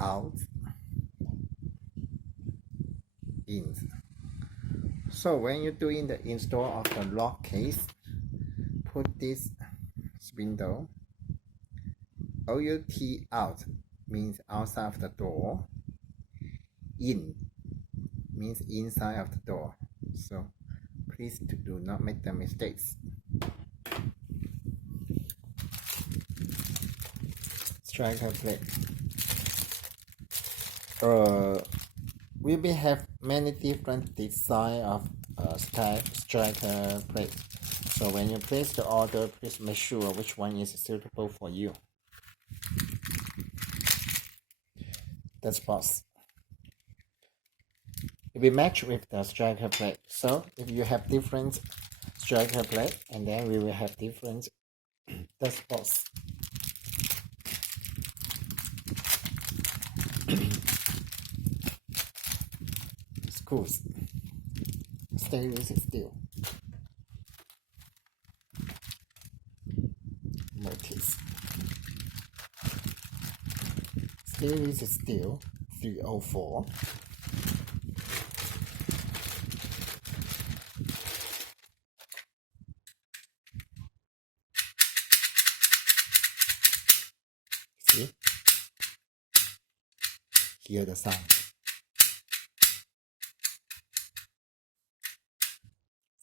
out, in. So when you're doing the install of the lock case, put this window. OUT out means outside of the door. In means inside of the door. So please do not make the mistakes. Striker plate. We will have many different design of striker plate. So when you place the order, please make sure which one is suitable for you. That's boss. It will match with the striker plate. So if you have different striker plate, and then we will have different that's boss. Screws. Stainless steel. Mortise. Stainless steel 304. See? Hear the sound.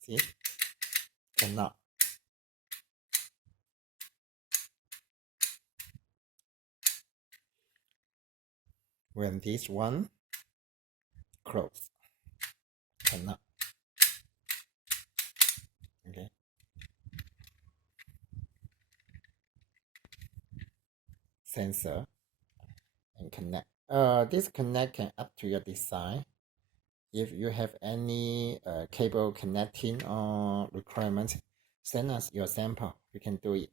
See? Cannot. When this one close, cannot. Okay. Sensor and connect. This connect can up to your design. If you have any cable connecting or requirement, send us your sample. We can do it.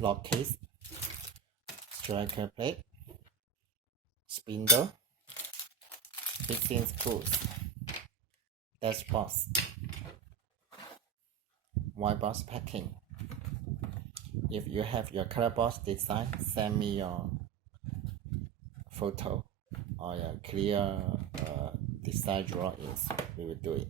Lock case, striker plate, spindle, fixing screws, dashboards, white box packing. If you have your color box design, send me your photo or your clear design drawings. We will do it.